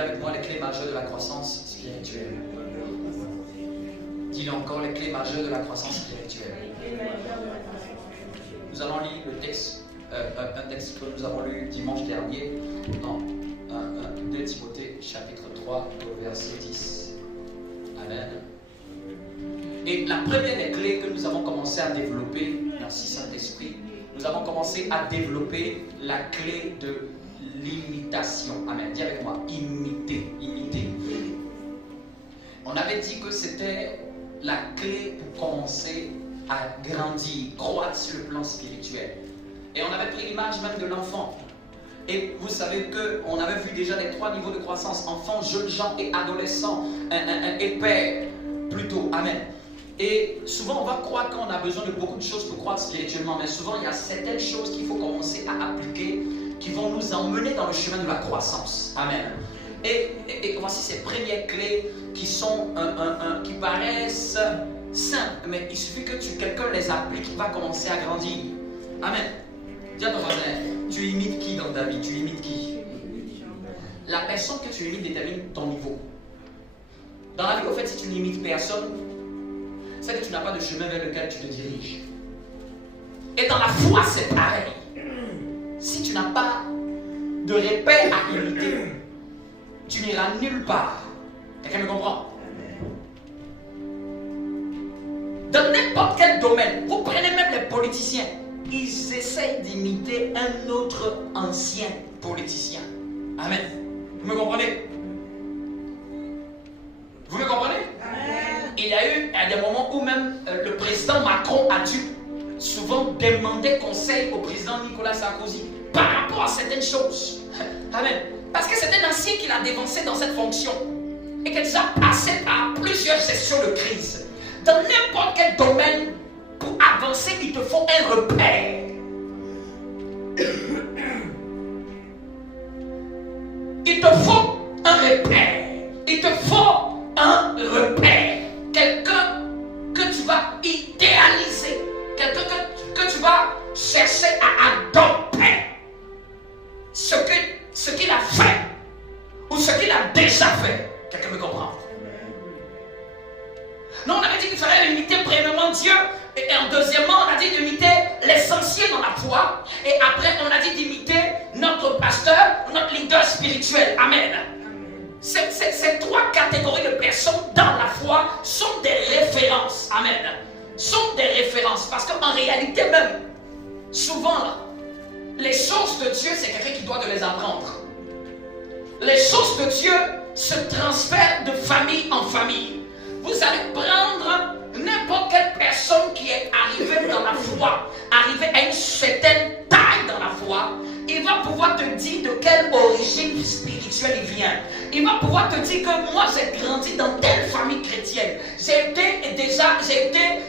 avec moi les clés majeures de la croissance spirituelle. Dis-le encore, les clés majeures de la croissance spirituelle. Nous allons lire le texte, un texte que nous avons lu dimanche dernier dans 2 Timothée chapitre 3 au verset 10. Amen. Et la première des clés que nous avons commencé à développer, merci Saint-Esprit, nous avons commencé à développer la clé de l'imitation. Amen. Dis avec moi, imiter, imiter. On avait dit que c'était la clé pour commencer à grandir, croître sur le plan spirituel. Et on avait pris l'image même de l'enfant. Et vous savez qu'on avait vu déjà les 3 niveaux de croissance, enfant, jeunes gens et adolescents, et père plutôt. Amen. Et souvent on va croire qu'on a besoin de beaucoup de choses pour croître spirituellement, mais souvent il y a certaines choses qu'il faut commencer à appliquer qui vont nous emmener dans le chemin de la croissance. Amen. Et voici ces premières clés qui sont qui paraissent simples, mais il suffit que quelqu'un les applique, il va commencer à grandir. Amen. Dis à ton voisin, tu imites qui dans ta vie? Tu imites qui? La personne que tu imites détermine ton niveau. Dans la vie, au fait, si tu n'imites personne, c'est que tu n'as pas de chemin vers lequel tu te diriges. Et dans la foi, c'est pareil. Si tu n'as pas de repère à imiter, tu n'iras nulle part. Quelqu'un me comprend? Dans n'importe quel domaine, vous prenez même les politiciens, ils essayent d'imiter un autre ancien politicien. Amen. Vous me comprenez? Vous me comprenez? Amen. Il y a eu à des moments où même le président Macron a dû souvent demander conseil au président Nicolas Sarkozy par rapport à certaines choses. Amen. Parce que c'est un ancien qui l'a dévancé dans cette fonction et qu'il a passé par plusieurs gestions de crise. Dans n'importe quel domaine, pour avancer, il te faut un repère. Il te faut un repère. Il te faut un repère. Quelqu'un que tu vas idéaliser. Quelqu'un que tu vas chercher à adopter. Ce qu'il a fait. Ou ce qu'il a déjà fait. Quelqu'un me comprend? Non, on avait dit qu'il fallait imiter premièrement Dieu. Et deuxièmement, on a dit d'imiter l'essentiel dans la foi. Et après, on a dit d'imiter notre pasteur, notre leader spirituel. Amen. Ces 3 catégories de personnes dans la foi sont des références. Amen. Sont des références. Parce qu'en réalité même, souvent, les choses de Dieu, c'est quelqu'un qui doit les apprendre. Les choses de Dieu se transfèrent de famille en famille. Vous allez prendre n'importe quelle personne qui est arrivée dans la foi, arrivée à une certaine taille dans la foi, il va pouvoir te dire de quelle origine spirituelle il vient. Il va pouvoir te dire que moi j'ai grandi dans telle famille chrétienne. J'ai été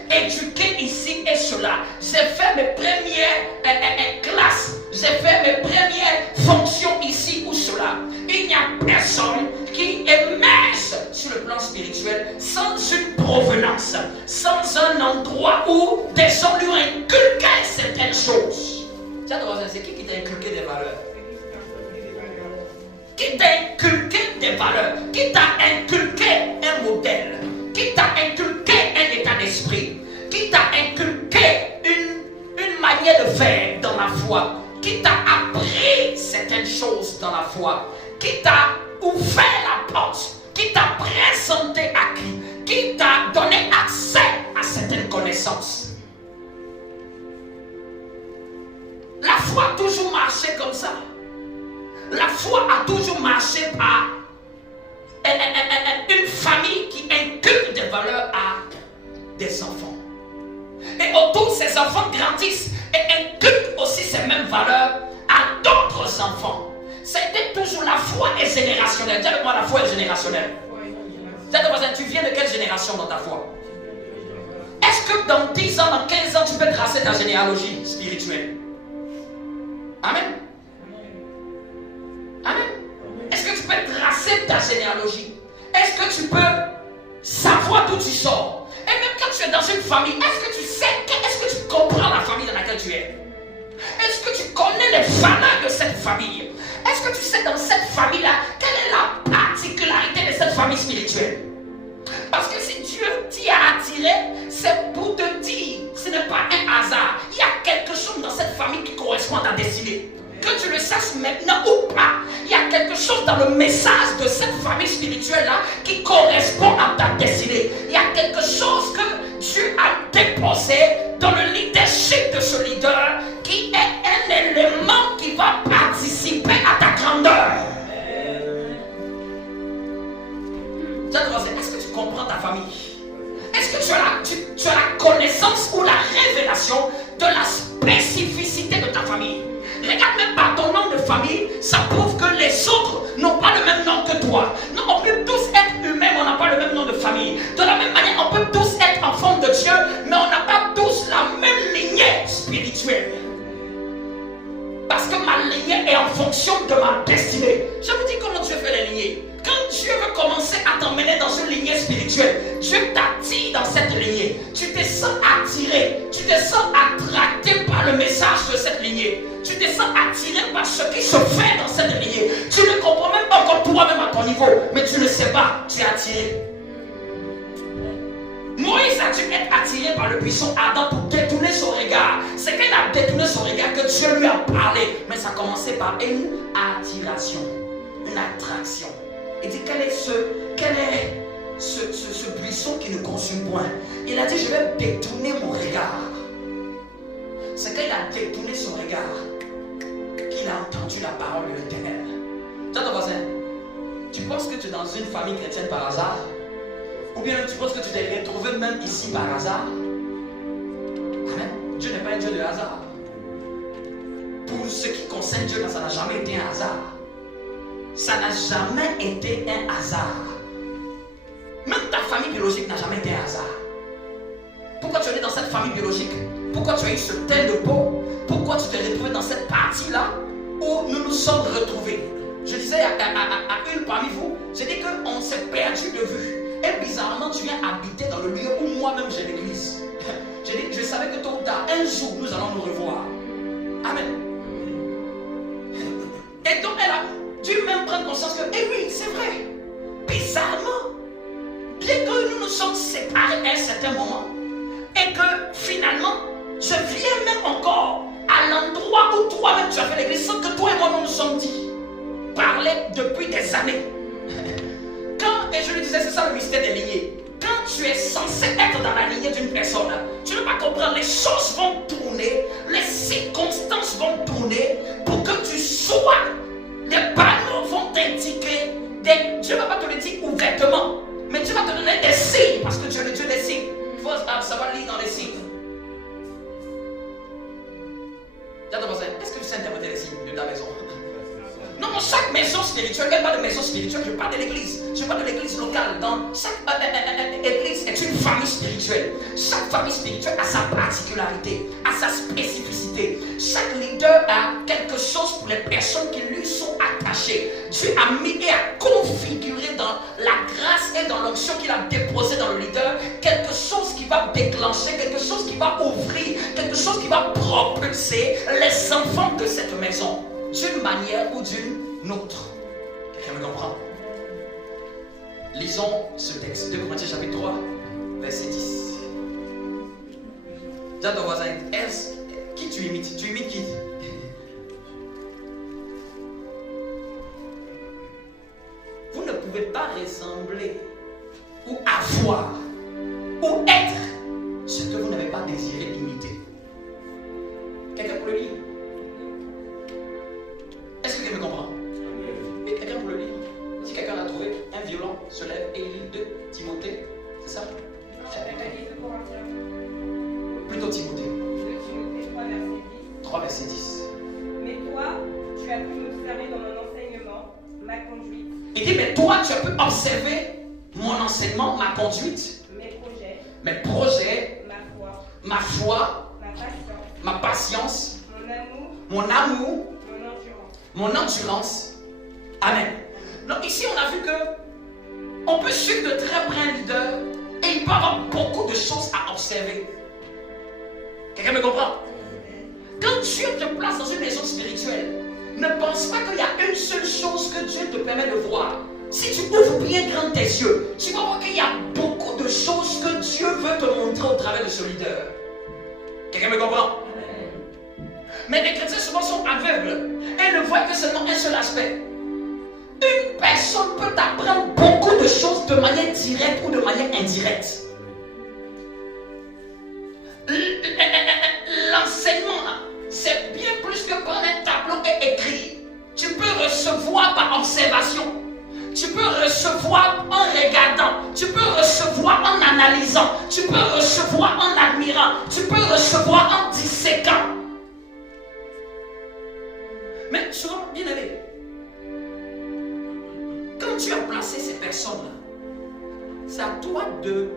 éduqué ici et cela. J'ai fait mes premières classes. J'ai fait mes premières fonctions ici ou cela. Il n'y a personne qui émerge sur le plan spirituel sans une provenance, sans un endroit où des gens lui ont inculqué certaines choses. C'est qui t'a inculqué des valeurs? Qui t'a inculqué des valeurs? Qui t'a inculqué un modèle? Qui t'a inculqué un état d'esprit? Qui t'a inculqué une manière de faire dans la foi? Qui t'a appris certaines choses dans la foi? Qui t'a ouvert la porte? Qui t'a présenté à qui t'a donné accès à certaines connaissances? La foi a toujours marché comme ça. La foi a toujours marché par une famille qui inculque des valeurs à des enfants. Et autour de ces enfants grandissent et inculquent aussi ces mêmes valeurs à d'autres enfants. C'était toujours la foi est générationnelle. Dis avec moi, la foi est générationnelle. Tu viens de quelle génération dans ta foi? Est-ce que dans 10 ans, dans 15 ans, tu peux tracer ta généalogie spirituelle? Amen. Amen. Est-ce que tu peux tracer ta généalogie? Est-ce que tu peux savoir d'où tu sors? Et même quand tu es dans une famille, est-ce que tu sais, est-ce que tu comprends la famille dans laquelle tu es? Est-ce que tu connais les valeurs de cette famille? Est-ce que tu sais dans cette famille-là, quelle est la part famille spirituelle. Parce que si Dieu t'y a attiré, c'est pour te dire, ce n'est pas un hasard. Il y a quelque chose dans cette famille qui correspond à ta destinée. Que tu le saches maintenant ou pas, il y a quelque chose dans le message de cette famille spirituelle-là qui correspond à ta destinée. Il y a quelque chose que Dieu a déposé dans le leadership de ce leader qui est un élément qui va participer à ta grandeur. Est-ce que tu comprends ta famille? Est-ce que tu as la connaissance ou la révélation de la spécificité de ta famille? Regarde, même par ton nom de famille, ça prouve que les autres n'ont pas le même nom que toi. Non, on peut tous être humains, mais on n'a pas le même nom de famille. De la même manière, on peut tous être enfants de Dieu, mais on n'a pas tous la même lignée spirituelle. Parce que ma lignée est en fonction de ma destinée. Je vous dis comment Dieu fait les lignées. Quand Dieu veut commencer à t'emmener dans une lignée spirituelle, Dieu t'attire dans cette lignée. Tu te sens attiré, tu te sens attracté par le message de cette lignée. Tu te sens attiré par ce qui se fait dans cette lignée. Tu ne comprends même pas encore toi-même à ton niveau, mais tu ne sais pas, tu es attiré. Moïse a dû être attiré par le buisson ardent pour détourner son regard. C'est qu'il a détourné son regard que Dieu lui a parlé. Mais ça a commencé par une attiration, une attraction. Il dit, quel est ce buisson qui ne consume point? Il a dit, je vais détourner mon regard. C'est qu'il a détourné son regard qu'il a entendu la parole de l'Éternel. Tiens ton voisin, tu penses que tu es dans une famille chrétienne par hasard? Ou bien tu penses que tu t'es retrouvé même ici par hasard? Amen. Dieu n'est pas un Dieu de hasard. Pour ce qui concerne Dieu, ça n'a jamais été un hasard. Ça n'a jamais été un hasard. Même ta famille biologique n'a jamais été un hasard. Pourquoi tu es né dans cette famille biologique? Pourquoi tu as eu ce teint de peau? Pourquoi tu t'es retrouvé dans cette partie-là où nous nous sommes retrouvés? Je disais à une parmi vous, j'ai dit qu'on s'est perdu de vue. Et bizarrement, tu viens habiter dans le lieu où moi-même j'ai l'église. J'ai dit, je savais que tôt ou tard, un jour, nous allons nous revoir. Amen. Et donc, elle a dû même prendre conscience que, eh oui, c'est vrai. Bizarrement, bien que nous nous sommes séparés à un certain moment, et que finalement, je viens même encore à l'endroit où toi-même tu as fait l'église, sans que toi et moi nous nous sommes dit, parler depuis des années. Et je lui disais, c'est ça le mystère des lignées. Quand tu es censé être dans la lignée d'une personne, tu ne peux pas comprendre, les choses vont tourner, les circonstances vont tourner pour que tu sois. Les panneaux vont t'indiquer, Dieu ne va pas te le dire ouvertement, mais Dieu va te donner des signes, parce que Dieu est le Dieu des signes. Il faut savoir lire dans les signes. Est-ce que tu sais interpréter les signes de ta maison? Non, chaque maison spirituelle, il n'y a pas de maison spirituelle, je parle de l'église. Je parle de l'église locale. Dans chaque église est une famille spirituelle. Chaque famille spirituelle a sa particularité, a sa spécificité. Chaque leader a quelque chose pour les personnes qui lui sont attachées. Dieu a mis et a configuré dans la grâce et dans l'onction qu'il a déposée dans le leader quelque chose qui va déclencher, quelque chose qui va ouvrir, quelque chose qui va propulser les enfants de cette maison. D'une manière ou d'une autre. Quelqu'un me comprend? Lisons ce texte, 2 Corinthiens chapitre 3, verset 10. Dis à ton voisin, qui tu imites? Tu imites qui? Vous ne pouvez pas ressembler ou avoir ou être ce que vous n'avez pas désiré imiter. Quelqu'un peut le lire? Est-ce que quelqu'un me comprend? Oui, quelqu'un peut le lire. Si quelqu'un l'a trouvé, un violon se lève et il lit 2 Timothée, c'est ça? Plutôt Timothée. 2 Timothée 3, verset 10. 3, verset 10. Mais toi, tu as pu m'observer dans mon enseignement, ma conduite. Il dit, mais toi, tu as pu observer mon enseignement, ma conduite, mes projets, ma foi, ma patience, mon amour, mon endurance. Amen. Donc ici, on a vu que on peut suivre de très près un leader et il peut avoir beaucoup de choses à observer. Quelqu'un me comprend? Quand Dieu te place dans une maison spirituelle, ne pense pas qu'il y a une seule chose que Dieu te permet de voir. Si tu ouvres bien grand tes yeux, tu vas voir qu'il y a beaucoup de choses que Dieu veut te montrer au travers de ce leader. Quelqu'un me comprend? Mais les chrétiens souvent sont aveugles. Elles ne voient que seulement un seul aspect. Une personne peut t'apprendre beaucoup de choses de manière directe ou de manière indirecte. L'enseignement, c'est bien plus que prendre un tableau et écrire. Tu peux recevoir par observation. Tu peux recevoir en regardant. Tu peux recevoir en analysant. Tu peux recevoir en admirant. Tu peux recevoir en disséquant. Mais souvent, bien aimé, quand tu as placé ces personnes-là, c'est à toi de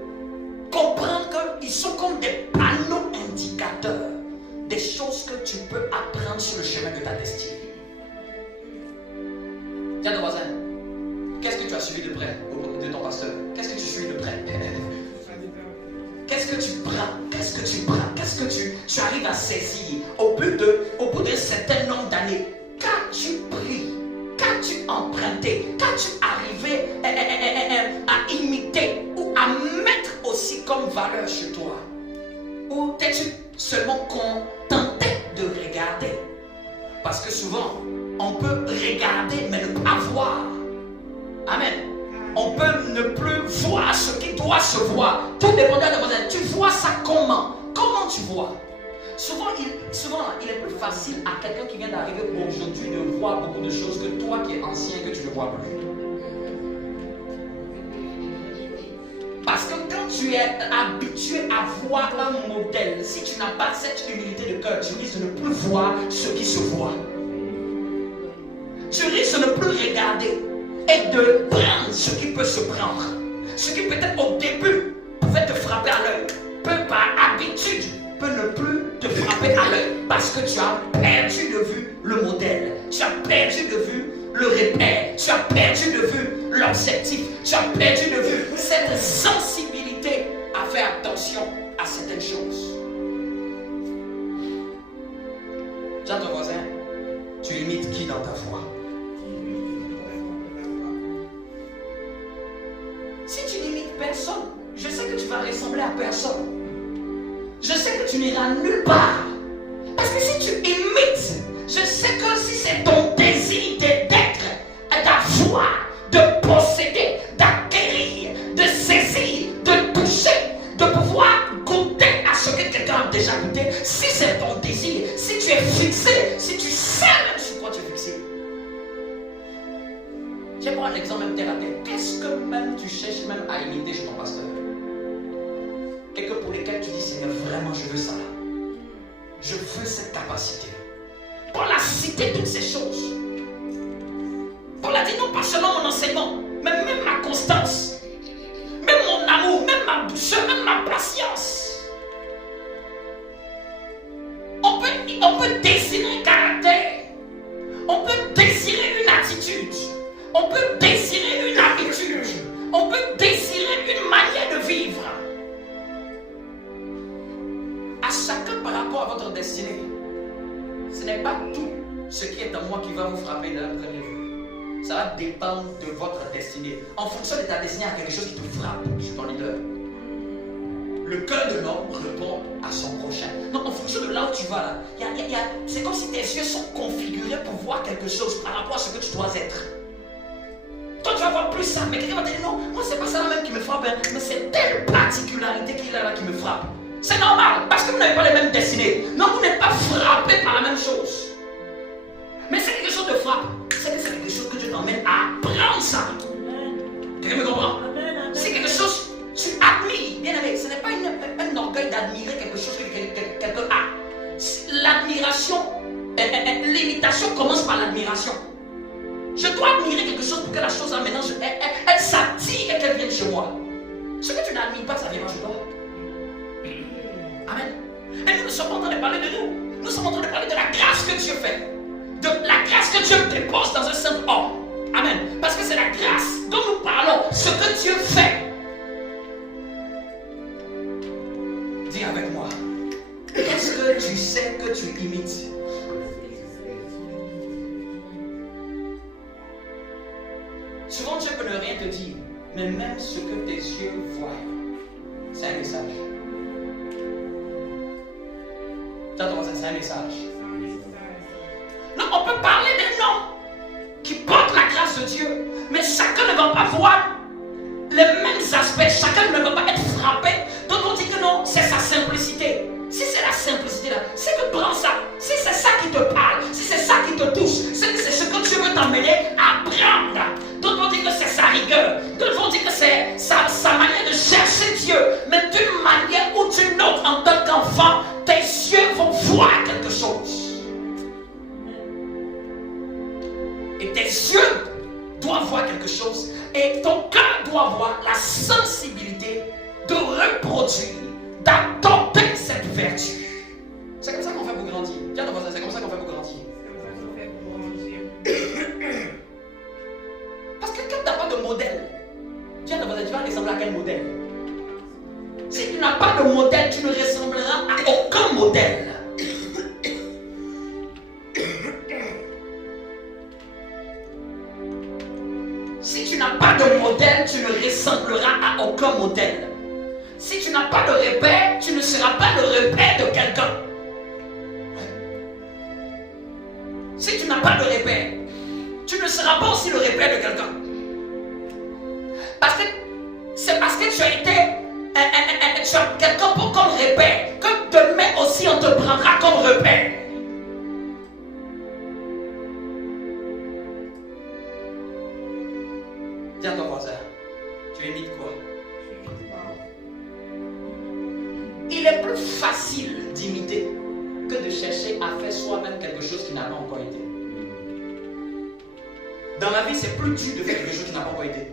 comprendre qu'ils sont comme des panneaux indicateurs des choses que tu peux apprendre sur le chemin de ta destinée. Tiens, ton voisin, qu'est-ce que tu as suivi de près de ton pasteur? Qu'est-ce que tu suis de près? Qu'est-ce que tu prends? Qu'est-ce que tu prends? Qu'est-ce que tu arrives à saisir au bout d'un certain nombre d'années? Qu'as-tu pris? Qu'as-tu emprunté? Qu'as-tu arrivé à imiter ou à mettre aussi comme valeur chez toi? Ou t'es-tu seulement contenté de regarder? Parce que souvent, on peut regarder mais ne pas voir. Amen. On peut ne plus voir ce qui doit se voir. Tout dépend de votre. Tu vois ça comment? Comment tu vois? Souvent, il est plus facile à quelqu'un qui vient d'arriver aujourd'hui de voir beaucoup de choses que toi qui es ancien que tu ne vois plus. Parce que quand tu es habitué à voir un modèle, si tu n'as pas cette humilité de cœur, tu risques de ne plus voir ce qui se voit. Tu risques de ne plus regarder et de prendre ce qui peut se prendre. Ce qui peut-être au début pouvait te frapper à l'œil, peut par habitude peut ne plus te frapper à l'œil parce que tu as perdu de vue le modèle, tu as perdu de vue le repère, tu as perdu de vue l'objectif, tu as perdu de vue cette sensibilité à faire attention à certaines choses. Dis à ton voisin, tu imites qui dans ta foi? Si tu n'imites personne, je sais que tu vas ressembler à personne. Je sais que tu n'iras nulle part. Parce que si tu imites, je sais que si c'est ton désir d'être, d'avoir, de posséder, d'acquérir, de saisir, de toucher, de pouvoir goûter à ce que quelqu'un a déjà goûté, si c'est ton désir, si tu es fixé, si tu sais même sur quoi tu es fixé. Je vais prendre l'exemple même terre à terre. Qu'est-ce que même tu cherches même à imiter chez ton pasteur? Quelqu'un pour lesquels tu dis, Seigneur, vraiment je veux ça. Je veux cette capacité. Paul a cité toutes ces choses. Paul a dit non pas seulement mon enseignement, mais même ma constance, même mon amour, même ma douceur, même ma patience. On peut désirer un caractère. On peut désirer une attitude. On peut désirer une habitude. On peut désirer une manière de vivre. À chacun par rapport à votre destinée. Ce n'est pas tout ce qui est en moi qui va vous frapper de la première vue. Ça va dépendre de votre destinée. En fonction de ta destinée, il y a quelque chose qui te frappe sur ton leader. Le cœur de l'homme répond à son prochain. Donc en fonction de là où tu vas, là, c'est comme si tes yeux sont configurés pour voir quelque chose par rapport à ce que tu dois être. Toi tu vas voir plus ça, mais quelqu'un va te dire non, moi c'est pas ça même qui me frappe, hein, mais c'est telle particularité qu'il a là qui me frappe. C'est normal, parce que vous n'avez pas les mêmes destinées. Non, vous n'êtes pas frappé par la même chose. Mais c'est quelque chose de frappe. C'est quelque chose que Dieu t'emmène à prendre ça. Quelqu'un me comprend? C'est quelque chose que tu admires. Bien aimé, ce n'est pas un orgueil d'admirer quelque chose que quelqu'un a. L'admiration, l'imitation commence par l'admiration. Je dois admirer quelque chose pour que la chose là maintenant, elle s'attire et qu'elle vienne chez moi. Ce que tu n'admires pas, ça viendra chez toi. Amen. Et nous ne sommes pas en train de parler de nous. Nous sommes en train de parler de la grâce que Dieu fait. De la grâce que Dieu dépose dans un simple homme. Amen. Parce que c'est la grâce dont nous parlons. Ce que Dieu fait. Dis avec moi. Qu'est-ce que tu sais que tu imites? Souvent Dieu peut ne rien te dire, mais même ce que tes yeux voient, c'est un message. C'est un message. Non, on peut parler d'un homme qui porte la grâce de Dieu, mais chacun ne va pas voir les mêmes aspects, chacun ne va pas être frappé. Donc on dit que non, c'est sa simplicité. Si c'est la simplicité là, c'est que prends ça. Si c'est ça qui te parle, si c'est ça qui te touche, c'est ce que Dieu veut t'emmener à prendre. D'autres vont dire que c'est sa rigueur. D'autres vont dire que c'est sa manière de chercher Dieu. Mais d'une manière ou d'une autre, en tant qu'enfant, tes yeux vont voir quelque chose. Et tes yeux doivent voir quelque chose. Et ton cœur doit avoir la sensibilité de reproduire, d'adopter cette vertu. C'est comme ça qu'on fait pour grandir. Tiens, c'est comme ça qu'on fait pour grandir. Parce que quand tu n'as pas de modèle, tiens, tu vas ressembler à quel modèle? Si tu n'as pas de modèle, tu ne ressembleras à aucun modèle. Si tu n'as pas de modèle, tu ne ressembleras à aucun modèle. Si tu n'as pas de repère, tu ne seras pas le repère de quelqu'un. Si tu n'as pas de repère, tu ne seras pas aussi le repère de quelqu'un. C'est parce que tu as été tu as quelqu'un comme repère que demain aussi on te prendra comme repère. Dis à ton voisin, tu imites quoi? Il est plus facile d'imiter que de chercher à faire soi-même quelque chose qui n'a pas encore été. Dans la vie, c'est plus dur de faire quelque chose qui n'a pas encore été.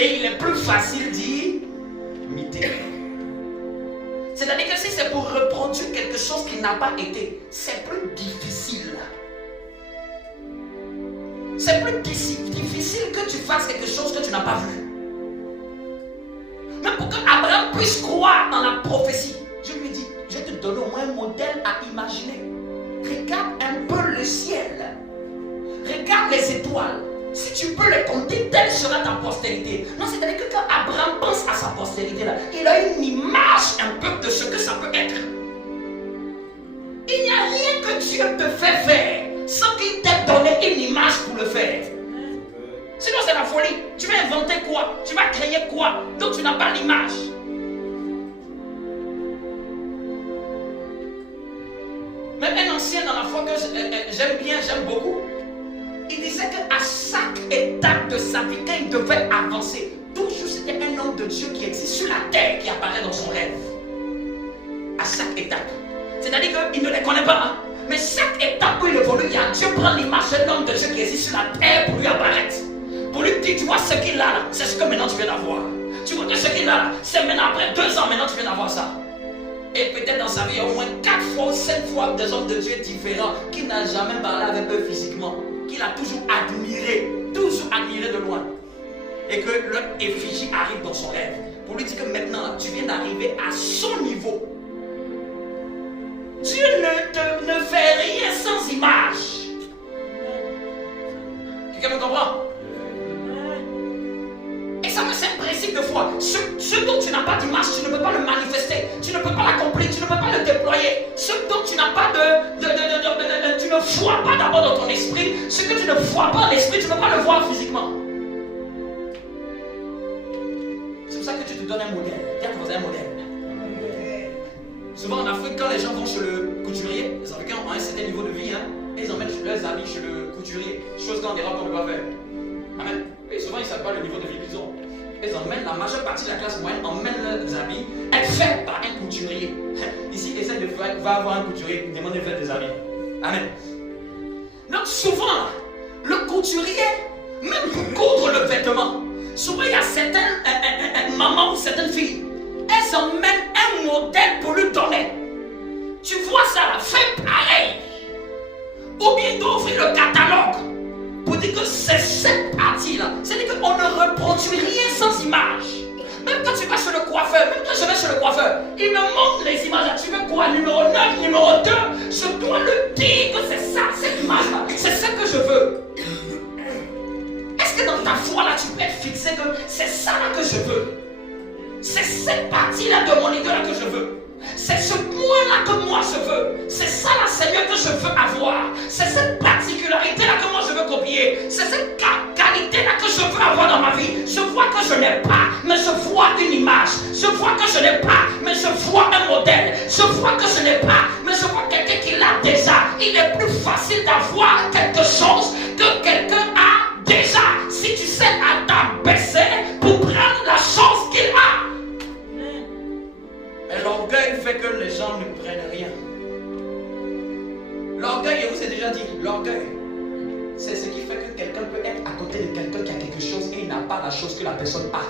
Et il est plus facile d'imiter. C'est-à-dire que si c'est pour reproduire quelque chose qui n'a pas été, c'est plus difficile. C'est plus difficile que tu fasses quelque chose que tu n'as pas vu. Même pour que Abraham puisse croire dans la prophétie, je lui dis, je vais te donner au moins un modèle à imaginer. Regarde un peu le ciel. Regarde les étoiles. Si tu peux les compter, telle sera ta postérité. Non, c'est-à-dire que quand Abraham pense à sa postérité, là, il a une image un peu de ce que ça peut être. Il n'y a rien que Dieu te fait faire sans qu'il t'ait donné une image pour le faire. Sinon c'est la folie. Tu vas inventer quoi? Tu vas créer quoi? Donc tu n'as pas l'image. Même un ancien dans la foi que j'aime beaucoup, il disait qu'à chaque étape de sa vie, quand il devait avancer, toujours c'était un homme de Dieu qui existe sur la terre qui apparaît dans son rêve. À chaque étape. C'est-à-dire qu'il ne les connaît pas, hein? Mais chaque étape où il évolue, Dieu prend l'image d'un homme de Dieu qui existe sur la terre pour lui apparaître. Pour lui dire, tu vois ce qu'il a là, c'est ce que maintenant tu viens d'avoir. Tu vois ce qu'il a là, c'est maintenant après 2 ans, maintenant tu viens d'avoir ça. Et peut-être dans sa vie, il y a au moins 4 fois ou 5 fois des hommes de Dieu différents qu'il n'a jamais parlé avec eux physiquement, qu'il a toujours admiré de loin. Et que leur effigie arrive dans son rêve. Pour lui dire que maintenant, tu viens d'arriver à son niveau. Dieu ne fait rien sans image. Quelqu'un me comprend? Et ça me c'est un principe de foi. Ce dont tu n'as pas d'image, tu ne peux pas le manifester. Tu ne peux pas l'accomplir, tu ne peux pas le déployer. Ce dont tu n'as pas tu ne vois pas d'abord dans ton esprit. Ce que tu ne vois pas en esprit, tu ne peux pas le voir physiquement. C'est pour ça que tu te donnes un modèle. Tiens, tu un modèle. Souvent en Afrique, quand les gens vont chez le couturier, les Africains ont un certain niveau de vie, et ils emmènent leurs habits chez le couturier, chose qu'en Europe on ne peut pas faire. Amen. Et souvent ils ne savent pas le niveau de vie qu'ils ont. Ils emmènent, la majeure partie de la classe moyenne emmène leurs habits faits par un couturier. Ici, essaie de faire, va avoir un couturier, demande de faire des habits. Amen. Donc souvent, le couturier, même pour coudre le vêtement, souvent il y a certaines mamans ou certaines filles, elles emmènent un modèle pour lui donner. Tu vois ça là, fais pareil. Ou bien d'ouvrir le catalogue pour dire que c'est cette partie-là. C'est-à-dire qu'on ne reproduit rien sans image. Même quand tu vas chez le coiffeur, même quand je vais chez le coiffeur, il me montre les images. Tu veux quoi? Numéro 9, numéro 2. Je dois le dire que c'est ça, cette image-là. C'est ça que je veux. Est-ce que dans ta foi là, tu peux être fixé que c'est ça là que je veux. C'est cette partie-là de mon idole là que je veux. C'est ce point-là que moi je veux. C'est ça là, Seigneur, que je veux avoir. C'est cette particularité-là que moi je veux copier. C'est cette qualité-là que je veux avoir dans ma vie. Je vois que je n'ai pas, mais je vois une image. Je vois que je n'ai pas, mais je vois un modèle. Je vois que je n'ai pas, mais je vois quelqu'un qui l'a déjà. Il est plus facile d'avoir quelque chose que quelqu'un a déjà. Si tu sais à t'abaisser pour prendre la chose qu'il a. Et l'orgueil fait que les gens ne prennent rien. L'orgueil, je vous ai déjà dit, l'orgueil, c'est ce qui fait que quelqu'un peut être à côté de quelqu'un qui a quelque chose et il n'a pas la chose que la personne a.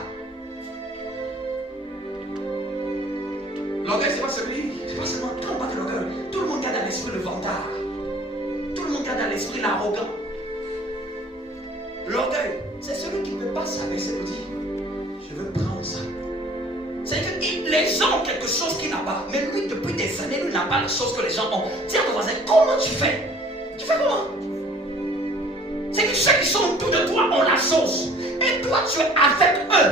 L'orgueil, c'est pas seulement, quand on parle de l'orgueil, tout le monde garde à l'esprit le vantard. Tout le monde garde à l'esprit l'arrogant. L'orgueil, c'est celui qui ne peut pas s'abaisser pour dire, je veux prendre ça. C'est que les gens ont quelque chose qu'il n'a pas. Mais lui, depuis des années, lui n'a pas les choses que les gens ont. Dis à ton voisin, comment tu fais? Tu fais comment? C'est que ceux qui sont autour de toi ont la chose. Et toi, tu es avec eux.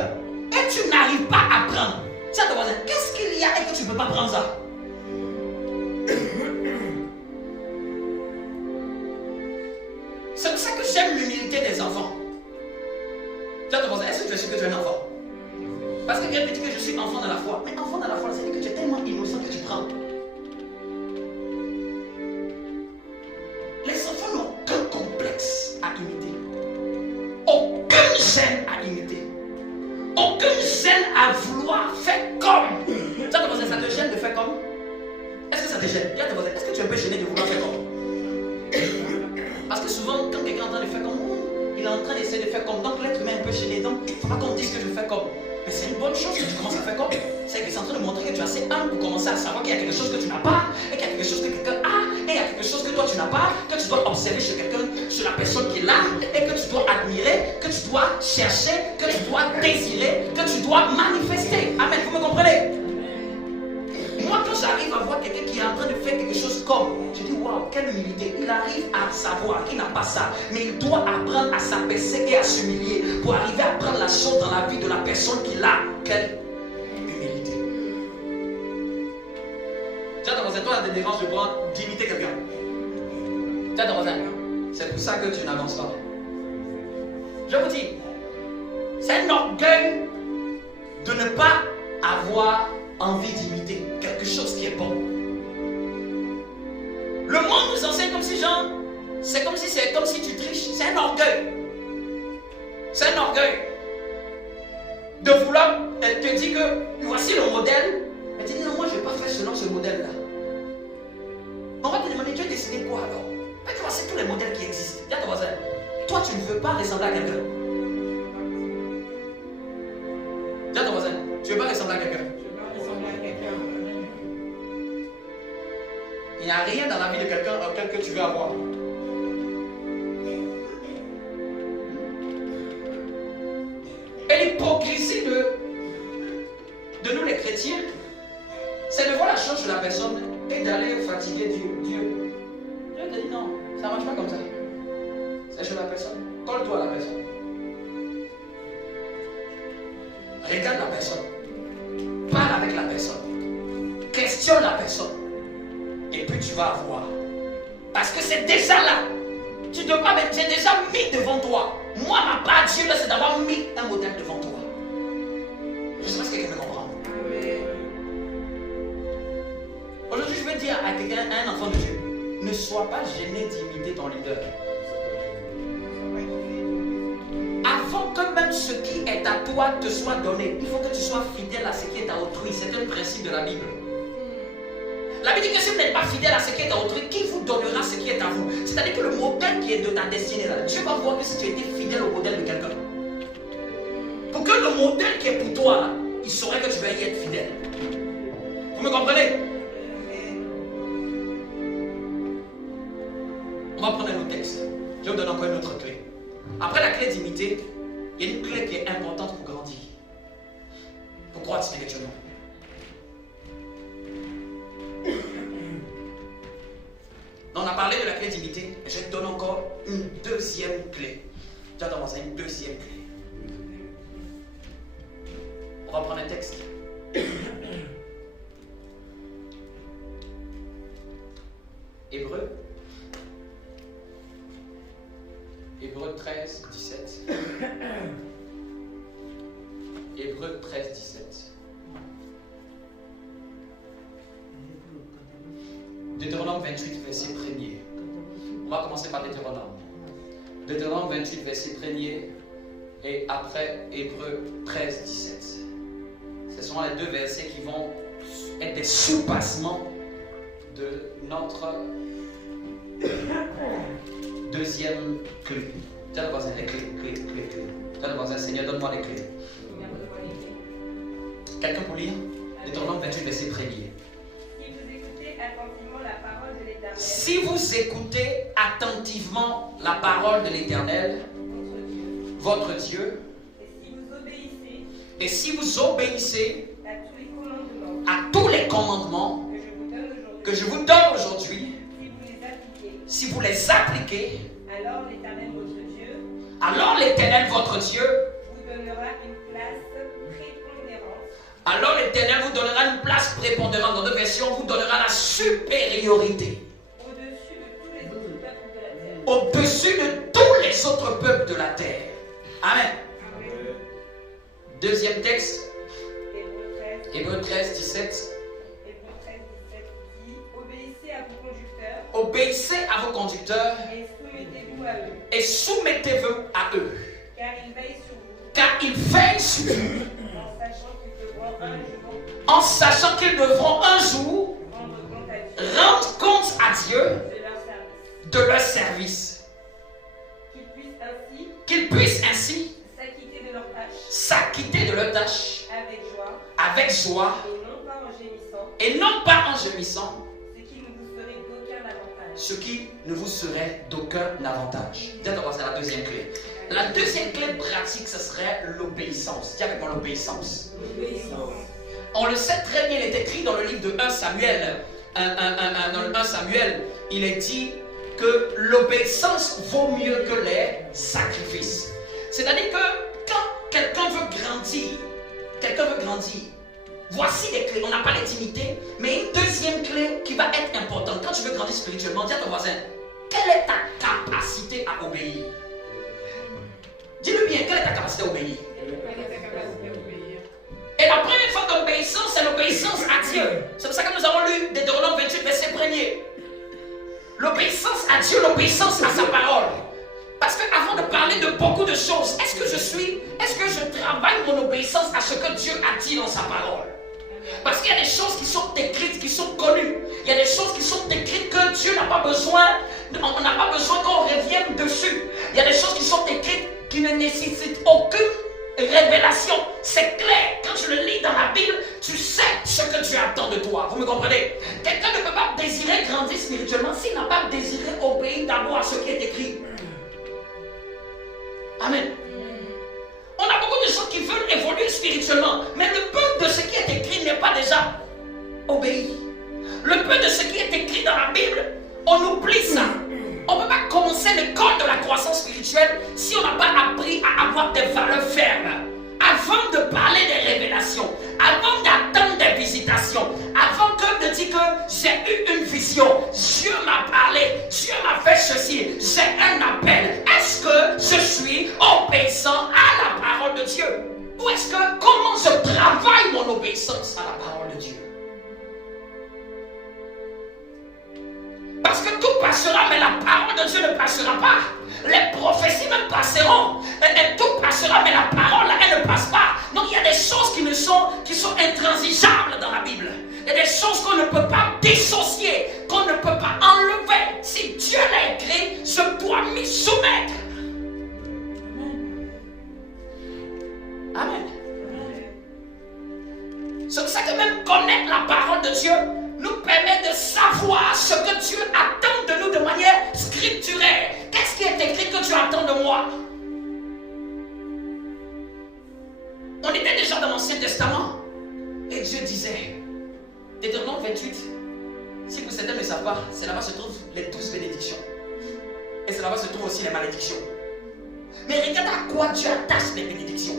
Et tu n'arrives pas à prendre. Dis à ton voisin, qu'est-ce qu'il y a et que tu ne peux pas prendre ça? C'est pour ça que j'aime l'humilité des enfants. Dis à ton voisin, est-ce que tu es sûr que tu es un enfant? Parce que quelqu'un dit que je suis enfant dans la foi. Mais enfant dans la foi, c'est-à-dire que tu es tellement innocent que tu prends. Les enfants n'ont aucun complexe à imiter. Aucune gêne à imiter. Aucune gêne à vouloir faire comme. Ça te gêne de faire comme? Est-ce que ça te gêne? Est-ce que tu es un peu gêné de vouloir faire comme? Parce que souvent, quand quelqu'un est en train de faire comme, il est en train d'essayer de faire comme. Donc l'être humain est un peu gêné. Donc il ne faut pas qu'on dise que je fais comme. Mais c'est une bonne chose que tu commences à faire comme. C'est que c'est en train de montrer que tu as assez humble pour commencer à savoir qu'il y a quelque chose que tu n'as pas, et qu'il y a quelque chose que quelqu'un a, et il y a quelque chose que toi tu n'as pas, que tu dois observer chez quelqu'un, chez la personne qui est là, et que tu dois admirer, que tu dois chercher, que tu dois désirer, que tu dois manifester. Amen, vous me comprenez? Moi, quand j'arrive à voir quelqu'un qui est en train de faire quelque chose comme, je dis waouh, quelle humilité. Il arrive à savoir qu'il n'a pas ça, mais il doit apprendre à s'abaisser et à s'humilier pour arriver à prendre la chose dans la vie de la personne qu'il a. Quelle humilité. Tu as dans toi, ça te dérange de prendre, d'imiter quelqu'un. Tu as dans c'est pour ça que tu n'avances pas. Je vous dis, c'est un orgueil de ne pas avoir envie d'imiter quelque chose qui est bon. Le monde nous enseigne comme si genre, c'est comme si tu triches. C'est un orgueil. C'est un orgueil. De vouloir, elle te dit que voici le modèle. Elle te dit non, moi je ne vais pas faire selon ce modèle-là. On va te demander, tu as décidé quoi alors? Mais tu vois, c'est tous les modèles qui existent. Dis à ton voisin, toi tu ne veux pas ressembler à quelqu'un. Dis à ton voisin, tu ne veux pas ressembler à quelqu'un. Il n'y a rien dans la vie de quelqu'un auquel que tu veux avoir. Et l'hypocrisie de nous les chrétiens, c'est de voir la chose chez la personne et d'aller fatiguer Dieu. Dieu te dit non, ça ne marche pas comme ça. C'est chez la personne. Colle-toi à la personne. Regarde la personne. Parle avec la personne. Questionne la personne. Et puis tu vas avoir. Parce que c'est déjà là. Tu ne dois pas mettre, j'ai déjà mis devant toi. Moi, ma part Dieu, c'est d'avoir mis un modèle devant toi. Je ne sais pas si quelqu'un me comprend. Aujourd'hui, je veux dire à quelqu'un, à un enfant de Dieu, ne sois pas gêné d'imiter ton leader. Avant que même ce qui est à toi te soit donné, il faut que tu sois fidèle à ce qui est à autrui. C'est un principe de la Bible. La Bible dit que si vous n'êtes pas fidèle à ce qui est à autrui, qui vous donnera ce qui est à vous? C'est-à-dire que le modèle qui est de ta destinée, là, Dieu va voir que si tu étais fidèle au modèle de quelqu'un, pour que le modèle qui est pour toi, là, il saurait que tu vas y être fidèle. Vous me comprenez? On va prendre un autre texte. Je vais vous donner encore une autre clé. Après la clé d'imiter, il y a une clé qui est importante pour grandir, pour croître spirituellement. On a parlé de la clé d'imiter, et je te donne encore une deuxième clé. Tu as commencé une deuxième clé. On va prendre un texte. Hébreu 13, 17. Hébreu 13, 17. Deutéronome 28, verset 1er. On va commencer par Deutéronome. Deutéronome 28, verset 1er. Et après Hébreu 13, 17. Ce sont les deux versets qui vont être des sous-passements de notre deuxième clé. Tiens le voisin, les clés. Tiens le voisin, Seigneur, donne-moi les clés. Quelqu'un pour lire Deutéronome 28, verset 1er. Si vous écoutez attentivement la parole de l'Éternel, votre Dieu, et si vous obéissez à tous les commandements que je vous donne aujourd'hui, si vous les appliquez, alors l'Éternel votre Dieu vous donnera une place prépondérante. Alors l'Éternel vous donnera une place prépondérante. Dans deux versions, vous donnera la supériorité au-dessus de tous les autres peuples de la terre. Amen. Deuxième texte, Hébreu 13, 17. Obéissez à vos conducteurs et soumettez-vous à eux. Car ils veillent sur vous. En sachant qu'ils devront un jour rendre compte à Dieu de leur service. Qu'ils puissent ainsi s'acquitter de leur tâche avec joie et non pas en gémissant, ce qui ne vous serait d'aucun avantage. C'est la deuxième clé. La deuxième clé pratique, ce serait l'obéissance. Dis avec moi l'obéissance. On le sait très bien, il est écrit dans le livre de 1 Samuel. Dans le 1 Samuel, il est dit que l'obéissance vaut mieux que les sacrifices. C'est-à-dire que quand quelqu'un veut grandir, voici les clés. On n'a pas l'intimité, mais une deuxième clé qui va être importante. Quand tu veux grandir spirituellement, dis à ton voisin, quelle est ta capacité à obéir? Dis-le bien, quelle est ta capacité à obéir? Et la première fois d'obéissance, c'est l'obéissance à Dieu. C'est pour ça que nous avons lu Deutéronome 28, verset 1er. L'obéissance à Dieu, l'obéissance à sa parole. Parce qu'avant de parler de beaucoup de choses, est-ce que je travaille mon obéissance à ce que Dieu a dit dans sa parole? Parce qu'il y a des choses qui sont écrites, qui sont connues. Il y a des choses qui sont écrites que Dieu n'a pas besoin, on n'a pas besoin qu'on revienne dessus. Il y a des choses qui sont écrites qui ne nécessitent aucune révélation. C'est clair. Quand tu le lis dans la Bible, tu sais ce que Dieu attend de toi. Vous me comprenez? Quelqu'un ne peut pas désirer grandir spirituellement s'il n'a pas désiré obéir d'abord à ce qui est écrit. Amen. On a beaucoup de gens qui veulent évoluer spirituellement, mais le peu de ce qui est écrit n'est pas déjà obéi. Le peu de ce qui est écrit dans la Bible, on oublie ça. On ne peut pas commencer l'école de la croissance spirituelle si on n'a pas appris à avoir des valeurs fermes. Avant de parler des révélations, avant d'attendre des visitations, avant de dire que j'ai eu une vision, Dieu m'a parlé, Dieu m'a fait ceci, j'ai un appel. Est-ce que je suis obéissant à la parole de Dieu? Ou est-ce que, comment je travaille mon obéissance à la parole de Dieu? Parce que tout passera, mais la parole de Dieu ne passera pas. Les prophéties même passeront. Tout passera, mais la parole, elle ne passe pas. Donc il y a des choses qui sont intransigeables dans la Bible. Il y a des choses qu'on ne peut pas dissocier, qu'on ne peut pas enlever. Si Dieu l'a écrit, je dois m'y soumettre. Amen. C'est pour ça que même connaître la parole de Dieu nous permet de savoir ce que Dieu attend de nous de manière scripturaire. Qu'est-ce qui est écrit que Dieu attend de moi? On était déjà dans l'Ancien Testament et Dieu disait, Deutéronome 28, si vous certains ne le savent pas, c'est là-bas se trouvent les 12 bénédictions. Et c'est là-bas se trouvent aussi les malédictions. Mais regarde à quoi Dieu attache les bénédictions.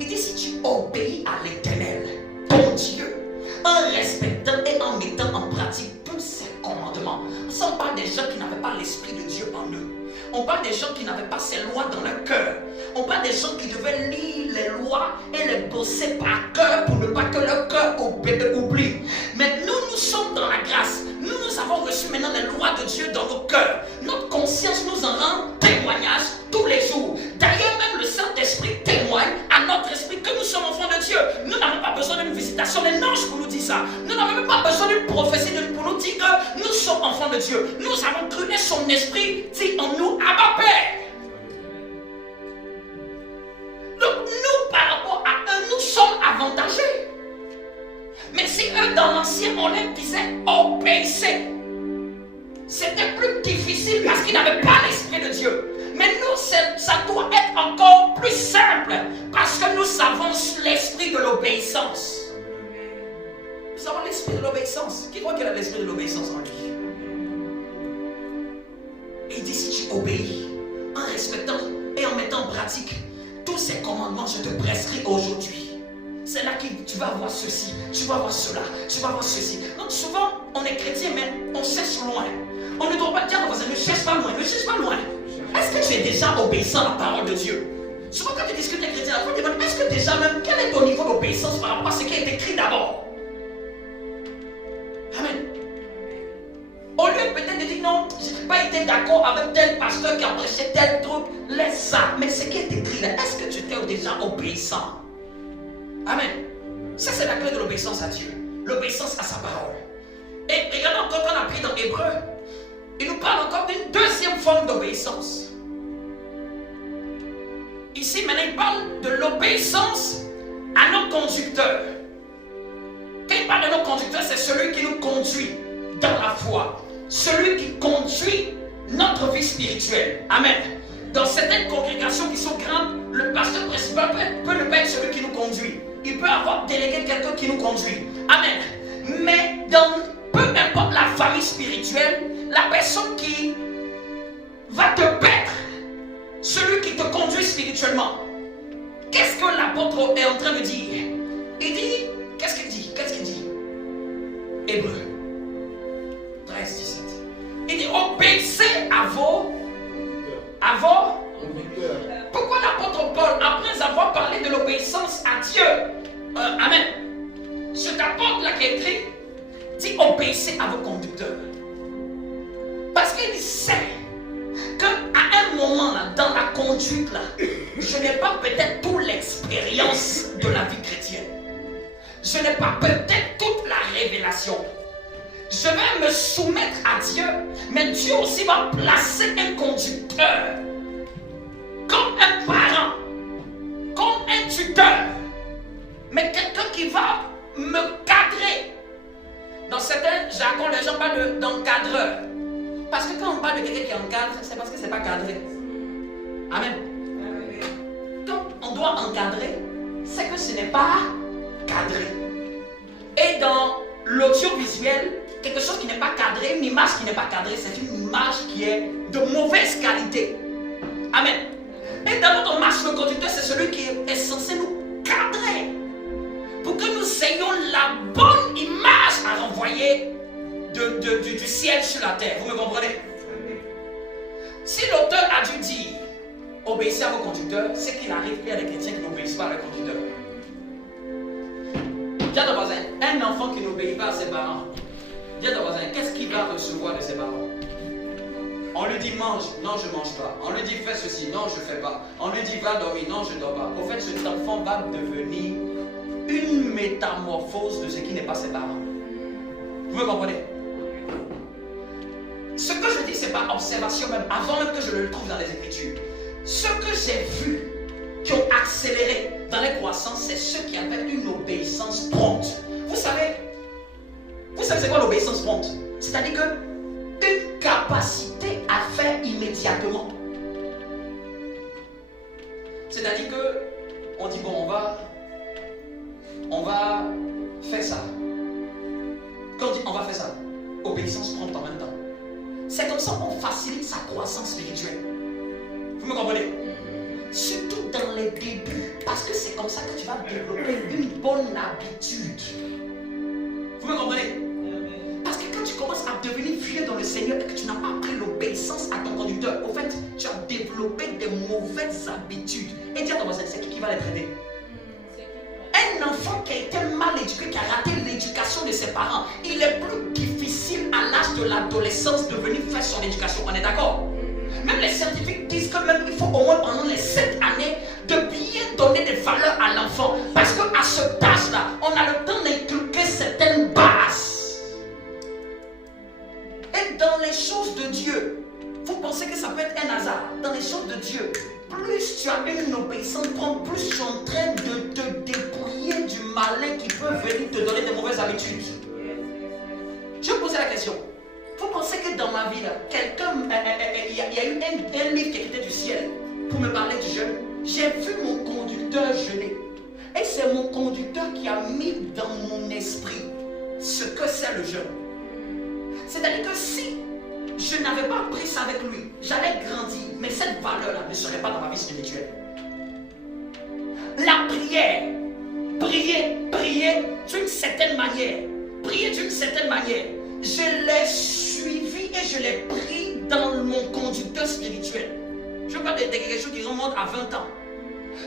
Il dit si tu obéis à l'Éternel, ton Dieu, en respectant et en mettant en pratique tous ses commandements. Ça, on parle des gens qui n'avaient pas l'Esprit de Dieu en eux. On parle des gens qui n'avaient pas ces lois dans leur cœur. On parle des gens qui devaient lire les lois et les bosser par cœur pour ne pas que leur cœur oublie. Mais nous sommes dans la grâce. Nous avons reçu maintenant les lois de Dieu dans nos cœurs. Notre conscience nous en rend témoignage tous les jours. D'ailleurs, même le Saint-Esprit témoigne à notre esprit que nous sommes enfants de Dieu. Nous n'avons pas besoin d'une visitation d'un ange pour nous dire ça. Nous n'avons même pas besoin d'une prophétie pour nous dire que nous sommes enfants de Dieu. Nous avons cru et son esprit dit en nous, Abba Père. Donc nous, par rapport à eux, nous sommes avantagés. Mais si eux, dans l'ancien, on leur disait obéissez, c'était plus difficile parce qu'ils n'avaient pas l'Esprit de Dieu. Mais nous, ça doit être encore plus simple parce que nous avons l'Esprit de l'obéissance. Nous avons l'Esprit de l'obéissance. Qui croit qu'il a l'Esprit de l'obéissance en lui? Et il dit si tu obéis en respectant et en mettant en pratique tous ces commandements, je te prescris aujourd'hui. C'est là que tu vas avoir ceci, tu vas avoir cela, tu vas avoir ceci. Donc souvent, on est chrétien, mais on cherche loin. On ne doit pas dire, ne cherche pas loin, ne cherche pas loin. Est-ce que tu es déjà obéissant à la parole de Dieu? Souvent quand tu discutes avec les chrétiens, la demande, est-ce que déjà même, quel est ton niveau d'obéissance par rapport à ce qui a été écrit d'abord? Amen. Au lieu peut-être de dire non, je n'ai pas été d'accord avec tel pasteur qui a prêché tel truc, laisse ça. Mais ce qui est écrit là, est-ce que tu étais déjà obéissant? Amen. Ça, c'est la clé de l'obéissance à Dieu. L'obéissance à sa parole. Et regardez encore quand on a pris dans Hébreu, il nous parle encore d'une deuxième forme d'obéissance. Ici, maintenant, il parle de l'obéissance à nos conducteurs. Quand il parle de nos conducteurs, c'est celui qui nous conduit dans la foi. Celui qui conduit notre vie spirituelle. Amen. Dans certaines congrégations qui sont grandes, le pasteur principal peut ne pas être celui qui nous conduit. Il peut avoir délégué quelqu'un qui nous conduit. Amen. Mais dans peu importe la famille spirituelle, la personne qui va te paître, celui qui te conduit spirituellement, qu'est-ce que l'apôtre est en train de dire? Il dit, qu'est-ce qu'il dit? Qu'est-ce qu'il dit? Hébreu 13, 17. Il dit, obéissez à vos Pourquoi l'apôtre Paul, après avoir parlé de l'obéissance à Dieu, Amen, cet apôtre là qui est écrit, dit obéissez à vos conducteurs. Parce qu'il sait qu'à un moment là, dans la conduite là, je n'ai pas peut-être toute l'expérience de la vie chrétienne. Je n'ai pas peut-être toute la révélation. Je vais me soumettre à Dieu, mais Dieu aussi va placer un conducteur, comme un parent, comme un tuteur, mais quelqu'un qui va me cadrer. Dans certains jargons, les gens parlent d'encadreur. Parce que quand on parle de quelqu'un qui encadre, c'est parce que ce n'est pas cadré. Amen. Quand on doit encadrer, c'est que ce n'est pas cadré. Et dans l'audiovisuel, quelque chose qui n'est pas cadré, une image qui n'est pas cadrée, c'est une image qui est de mauvaise qualité. Amen. Et dans notre marche, le conducteur, c'est celui qui est censé nous cadrer pour que nous ayons la bonne image à renvoyer du ciel sur la terre. Vous me comprenez? Si l'auteur a dû dire obéissez à vos conducteurs, c'est qu'il arrive qu'il y a des chrétiens qui n'obéissent pas à leurs conducteurs. Dis à ton voisin, un enfant qui n'obéit pas à ses parents, dis à ton voisin, qu'est-ce qu'il va recevoir de ses parents? On lui dit mange, non je ne mange pas. On lui dit fais ceci, non je ne fais pas. On lui dit va dormir, non je ne dors pas. Au fait, cet enfant va devenir une métamorphose de ce qui n'est pas ses parents. Vous me comprenez? Ce que je dis, ce n'est pas observation même, avant même que je le trouve dans les Écritures. Ce que j'ai vu qui ont accéléré dans les croissances, c'est ceux qui avaient une obéissance prompte. Vous savez c'est quoi l'obéissance prompte? C'est-à-dire que une capacité à faire immédiatement. C'est-à-dire que on dit bon on va faire ça. Quand on dit on va faire ça, obéissance prompte en même temps. C'est comme ça qu'on facilite sa croissance spirituelle. Vous me comprenez? les débuts. Parce que c'est comme ça que tu vas développer une bonne habitude. Vous me comprenez? Parce que quand tu commences à devenir vieux dans le Seigneur et que tu n'as pas appris l'obéissance à ton conducteur, au fait, tu as développé des mauvaises habitudes. Et dis à ton voisin, c'est qui va les traiter? Un enfant qui a été mal éduqué, qui a raté l'éducation de ses parents, il est plus difficile à l'âge de l'adolescence de venir faire son éducation. On est d'accord? Même les scientifiques disent que même il faut au moins pendant les 7 années de bien donner des valeurs à l'enfant. Parce qu'à ce âge-là, on a le temps d'inculquer certaines bases. Et dans les choses de Dieu, vous pensez que ça peut être un hasard? Dans les choses de Dieu, plus tu as une obéissance, plus tu es en train de te dépouiller du malin qui peut venir te donner des mauvaises habitudes. Je vais poser la question. Vous pensez que dans ma vie, quelqu'un, il y a eu un livre qui était du ciel pour me parler du jeûne. J'ai vu mon conducteur jeûner. Et c'est mon conducteur qui a mis dans mon esprit ce que c'est le jeûne. C'est-à-dire que si je n'avais pas appris ça avec lui, j'allais grandir, mais cette valeur-là ne serait pas dans ma vie spirituelle. La prière, prier d'une certaine manière, je l'ai suivi et je l'ai pris dans mon conducteur spirituel. Je parle de quelque chose qui remonte à 20 ans.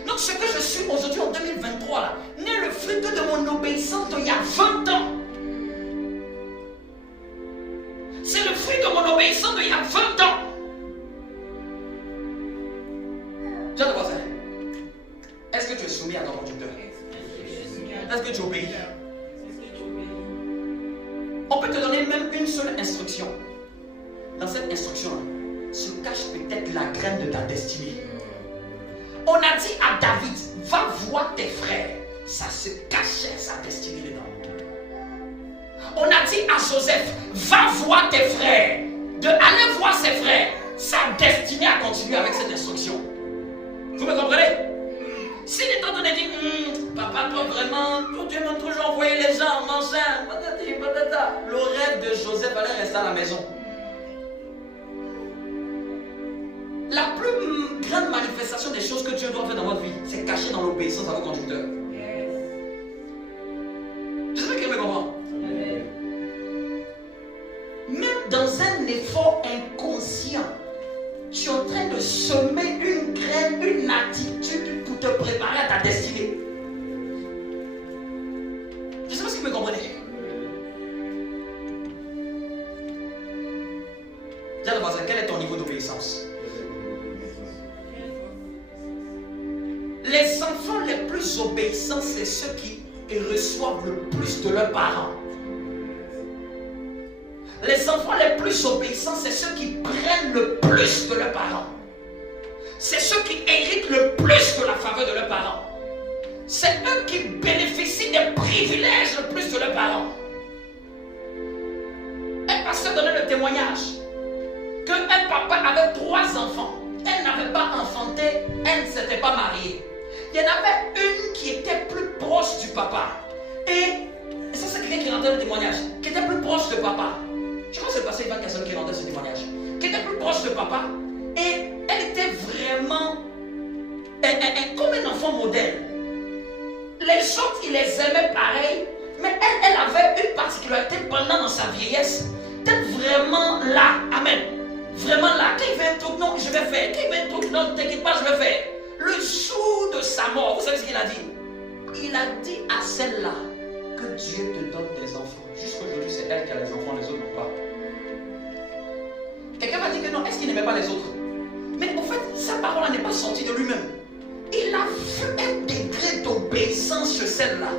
Donc ce que je suis aujourd'hui en 2023 là, n'est le fruit que de mon obéissance d'il y a 20 ans. C'est le fruit de mon obéissance d'il y a 20 ans. Je te vois ça. Est-ce que tu es soumis à ton conducteur? Est-ce que tu obéis? On peut te donner même une seule instruction. Dans cette instruction-là, se cache peut-être la graine de ta destinée. On a dit à David, va voir tes frères. Ça se cachait sa destinée dedans. On a dit à Joseph, va voir tes frères. De aller voir ses frères, sa destinée a continué avec cette instruction. Vous me comprenez? Si les temps on a dit, papa, toi vraiment, tu m'as toujours envoyé les gens en manger, patati, patata. Le rêve de Joseph allait rester à la maison. La plus grande manifestation des choses que Dieu doit faire dans votre vie, c'est caché dans l'obéissance à vos conducteurs. J'espère qu'il me comprend. Même dans un effort inconscient, tu es en train de semer une graine, une attitude pour te préparer à ta destinée. Je ne sais pas si vous me comprenez. Dis à ton voisin, quel est ton niveau d'obéissance? Les enfants les plus obéissants, c'est ceux qui reçoivent le plus de leurs parents. Les enfants les plus obéissants, c'est ceux qui prennent le plus de leurs parents. C'est ceux qui héritent le plus de la faveur de leurs parents. C'est eux qui bénéficient des privilèges le plus de leurs parents. Un pasteur donnait le témoignage qu'un papa avait 3 enfants. Elle n'avait pas enfanté, elle ne s'était pas mariée. Il y en avait une qui était plus proche du papa. Et ça, c'est quelqu'un qui rendait le témoignage, qui était plus proche de papa. Je crois que c'est le pasteur Ivan Casson qui rendait ce témoignage. Qui était plus proche de papa. Et elle était vraiment comme un enfant modèle. Les autres, ils les aimaient pareil. Mais elle avait une particularité pendant dans sa vieillesse. D'être vraiment là. Amen. Vraiment là. Quand il veut un truc, non, je vais faire. Quand il veut un truc, non, ne t'inquiète pas, je vais faire. Le jour de sa mort, vous savez ce qu'il a dit? Il a dit à celle-là que Dieu te donne des enfants. Jusqu'aujourd'hui, c'est elle qui a les enfants, les autres n'ont pas. Quelqu'un m'a dit que non, est-ce qu'il n'aimait pas les autres? Mais en fait, sa parole n'est pas sortie de lui-même. Il a vu un degré d'obéissance chez celle-là.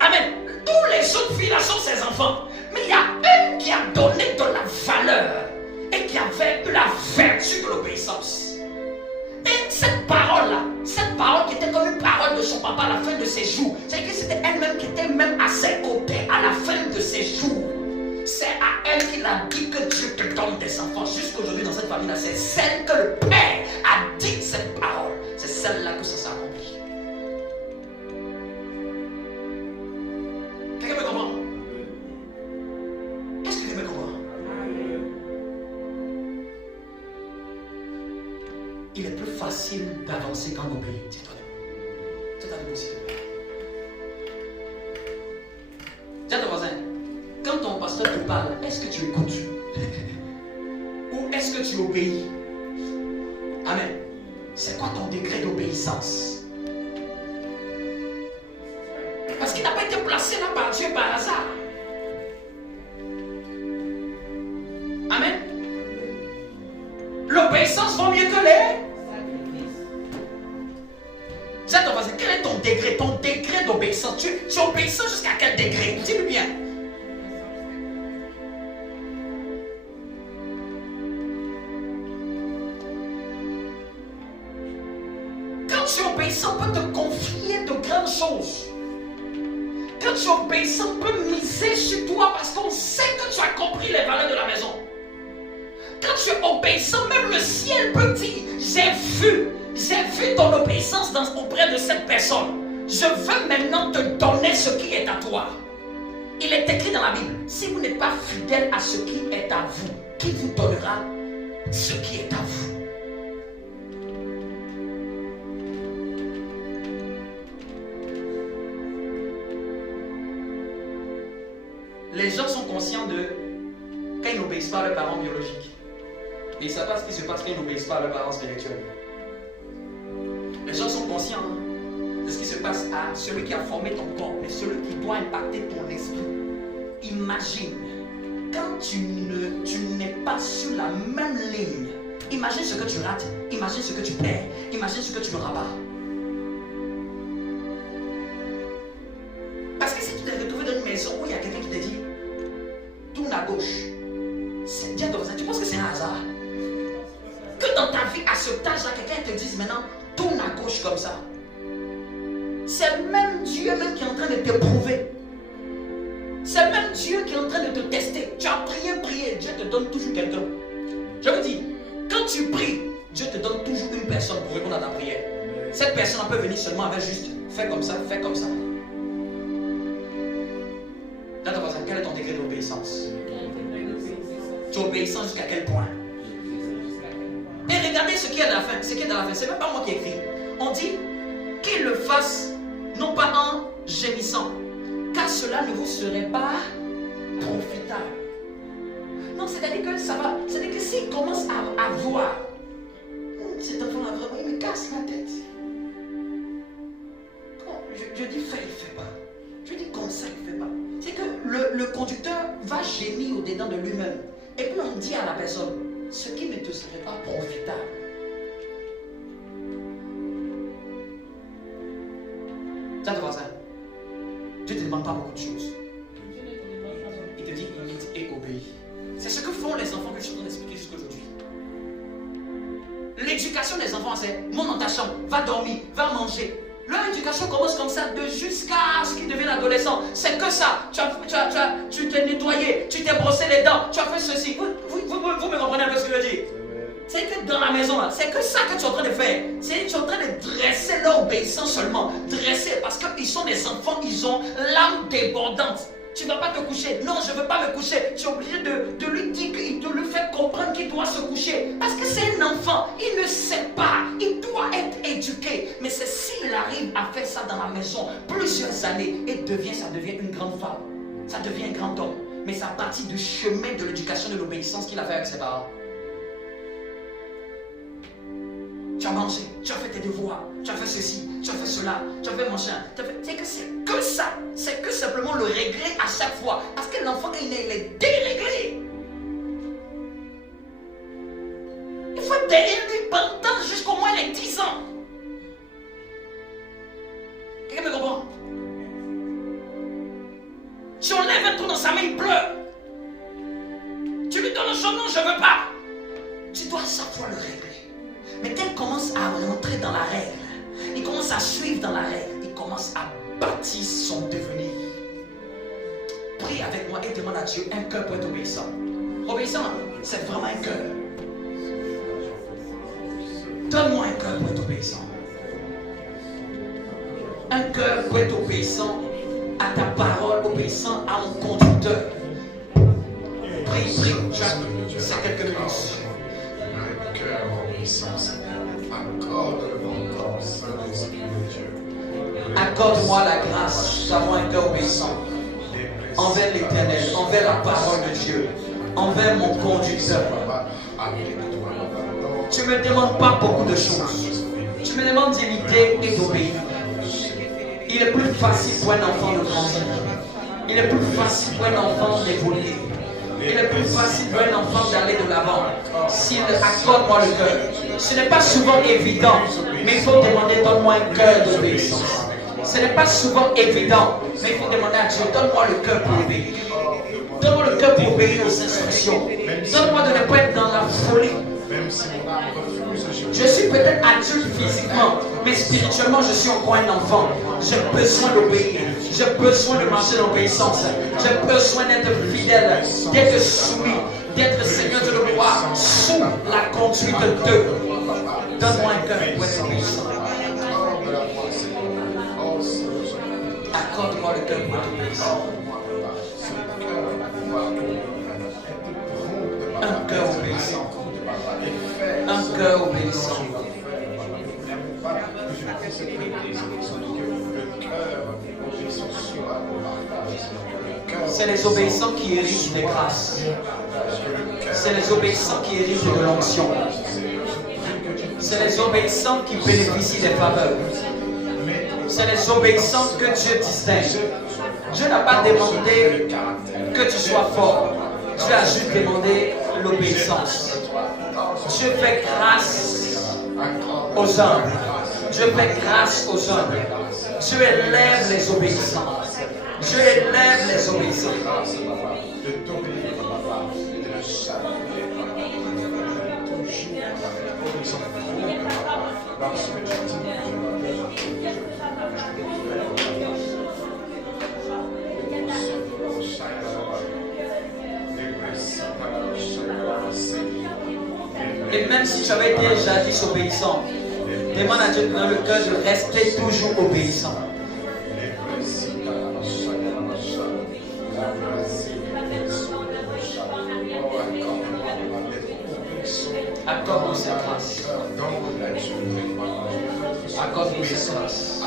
Amen. Tous les autres filles là sont ses enfants. Mais il y a une qui a donné de la valeur et qui avait eu la vertu de l'obéissance. Et cette parole-là, cette parole qui était comme une parole de son papa à la fin de ses jours, c'est-à-dire que c'était elle-même qui était même à ses côtés à la fin de ses jours. C'est à elle qu'il a dit que Dieu te donne des enfants. Jusqu'aujourd'hui dans cette famille-là, c'est celle que le Père a dit cette parole. C'est celle-là que ça s'est accompli. Quelqu'un me comprend? Est-ce que tu me comprends? Il est plus facile d'avancer avancer quand on obéit. Tiens-toi debout. Tiens-toi debout, s'il te plaît. Tiens ton voisin. Quand ton pasteur te parle, est-ce que tu écoutes? Ou est-ce que tu obéis? Amen. C'est quoi ton degré d'obéissance? Parce qu'il n'a pas été placé là par Dieu par hasard. Amen. L'obéissance vaut mieux que les. Tiens ton voisin, quel est ton degré? Ton degré d'obéissance. Tu es obéissant jusqu'à quel degré? Dis-le bien. Quand tu es obéissant, on peut te confier de grandes choses. Quand tu es obéissant, on peut miser sur toi parce qu'on sait que tu as compris les valeurs de la maison. Quand tu es obéissant, même le ciel peut dire, j'ai vu ton obéissance auprès de cette personne. Je veux maintenant te donner ce qui est à toi. Il est écrit dans la Bible, si vous n'êtes pas fidèle à ce qui est à vous, qui vous donnera ce qui est à vous? Les gens sont conscients de quand ils n'obéissent pas à leurs parents biologiques. Mais ils ne savent pas ce qui se passe quand ils n'obéissent pas à leurs parents spirituels. Les gens sont conscients de ce qui se passe à celui qui a formé ton corps, mais celui qui doit impacter ton esprit. Imagine, quand tu n'es pas sur la même ligne, imagine ce que tu rates, imagine ce que tu perds, imagine ce que tu me rabats. Parce que si tu t'es retrouvé dans une maison où il y a quelqu'un qui te dit tourne à gauche, c'est bien comme ça, tu penses que c'est un hasard? Que dans ta vie, à cet âge-là, quelqu'un te dise maintenant tourne à gauche comme ça. C'est même Dieu même qui est en train de t'éprouver. C'est même Dieu qui est en train de te tester. Tu as prié, Dieu te donne toujours quelqu'un. Je vous dis, quand tu pries, Dieu te donne toujours une personne pour répondre à ta prière. Cette personne peut venir seulement avec juste fais comme ça, fais comme ça. Là, quel est ton degré d'obéissance? Tu es obéissant jusqu'à quel point? Et regardez ce qui est à la fin. Ce qui est dans la fin, c'est même pas moi qui écris. On dit qu'il le fasse, non pas en gémissant, car cela ne vous serait pas profitable. Non, c'est-à-dire que ça va. C'est-à-dire que s'il commence à voir, cet enfant-là vraiment, il me casse la tête. Je dis fais, il ne fait pas. Je dis comme ça, il ne fait pas. C'est que le conducteur va gémir au-dedans de lui-même. Et puis on dit à la personne, ce qui ne te serait pas profitable. Ça te va ça? Dieu ne te demande pas beaucoup de choses. Il te dit imite et obéis. C'est ce que font les enfants que je suis en train d'expliquer jusqu'aujourd'hui. L'éducation des enfants, c'est monte dans ta chambre, va dormir, va manger. Leur éducation commence comme ça, de jusqu'à ce qu'ils deviennent adolescents. C'est que ça. Tu t'es nettoyé, tu t'es brossé les dents, tu as fait ceci. Vous me comprenez un peu ce que je dis? C'est que dans la maison, là, c'est que ça que tu es en train de faire. Tu es en train de dresser leur obéissance seulement. Dresser parce qu'ils sont des enfants, ils ont l'âme débordante. Tu ne vas pas te coucher. Non, je ne veux pas me coucher. Tu es obligé de lui dire, de lui faire comprendre qu'il doit se coucher. Parce que c'est un enfant. Il ne sait pas. Il doit être éduqué. Mais c'est s'il arrive à faire ça dans la maison plusieurs années et ça devient une grande femme. Ça devient un grand homme. Mais ça partit du chemin de l'éducation de l'obéissance qu'il a fait avec ses parents. Tu as mangé, tu as fait tes devoirs, tu as fait ceci, tu as fait cela, tu as fait machin. C'est que ça. C'est que simplement le régler à chaque fois. Parce que l'enfant, quand il est déréglé. Il faut être derrière lui pendant jusqu'au moins les 10 ans. Quelqu'un me comprend? Tu enlèves un trou dans sa main, il pleure. Tu lui donnes son nom, je ne veux pas. Tu dois à chaque fois le régler. Mais quand il commence à rentrer dans la règle, il commence à suivre dans la règle, il commence à bâtir son devenir. Prie avec moi et demande à Dieu un cœur pour être obéissant. Obéissant, c'est vraiment un cœur. Donne-moi un cœur pour être obéissant. Un cœur pour être obéissant à ta parole, obéissant à mon conducteur. Prie, c'est quelques minutes. Un cœur en puissance, accorde-le encore. Accorde-moi la grâce d'avoir un cœur obéissant envers l'Éternel, envers la parole de Dieu, envers mon conducteur. Tu ne me demandes pas beaucoup de choses. Tu me demandes d'imiter et d'obéir. Il est plus facile pour un enfant de grandir. Il est plus facile pour un enfant d'évoluer. Il est plus facile pour un enfant d'aller de l'avant s'il accorde-moi le cœur. Ce n'est pas souvent évident, mais il faut demander, donne-moi un cœur d'obéissance. Ce n'est pas souvent évident, mais il faut demander à Dieu, donne-moi le cœur pour obéir. Donne-moi le cœur pour obéir aux instructions. Donne-moi de ne pas être dans la folie. Je suis peut-être adulte physiquement, mais spirituellement, je suis encore un enfant. J'ai besoin d'obéir. J'ai besoin de marcher dans l'obéissance. J'ai besoin d'être fidèle, d'être soumis, d'être Seigneur de le roi, sous la conduite de. Donne-moi un cœur pour être obéissant. Accorde-moi le cœur pour être obéissant. Un cœur obéissant. Un cœur obéissant. C'est les obéissants qui héritent des grâces. C'est les obéissants qui héritent de l'onction. C'est les obéissants qui bénéficient des faveurs. C'est les obéissants que Dieu distingue. Dieu n'a pas demandé que tu sois fort. Dieu a juste demandé l'obéissance. Dieu fait grâce aux hommes. Dieu fait grâce aux hommes. Dieu élève les obéissants. Dieu élève les obéissants. Et même si tu avais été jadis obéissant, demande à Dieu dans le cœur de rester toujours obéissant. Accorde-nous cette grâce. Accorde-nous cette grâce.